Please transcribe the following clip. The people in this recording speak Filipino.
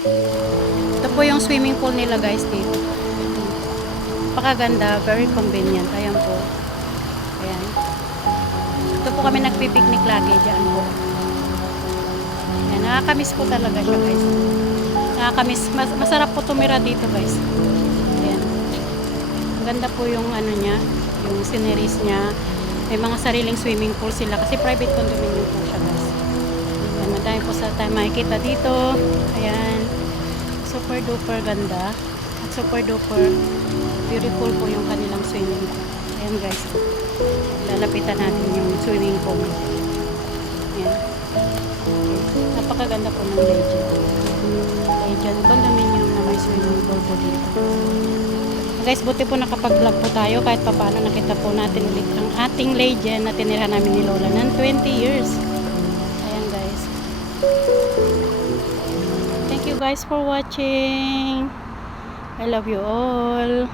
Ito po yung swimming pool nila guys dito. Napakaganda, very convenient. Ayan po. Ayan. Ito po kami nagpipiknik lagi dyan po. Ayan, nakakamiss po talaga siya guys. Nakakamiss. Masarap po tumira dito guys. Ayan. Ang ganda po yung ano niya, yung sceneries niya. May mga sariling swimming pool sila kasi private condominium po siya guys. Ayan, madami po sa tayo makikita dito. Ayan. Super duper ganda. At super duper beautiful po yung kanilang swimming pool. Ayan guys. Lalapitan natin yung swimming pool. Ayan. Okay. Napakaganda po ng Legend. Legend condominium na may swimming pool po dito. Guys, buti po nakapag-vlog po tayo kahit paano nakita po natin ulit ang ating Legend na tinira namin ni Lola ng 20 years. Ayan guys. Thank you guys for watching. I love you all.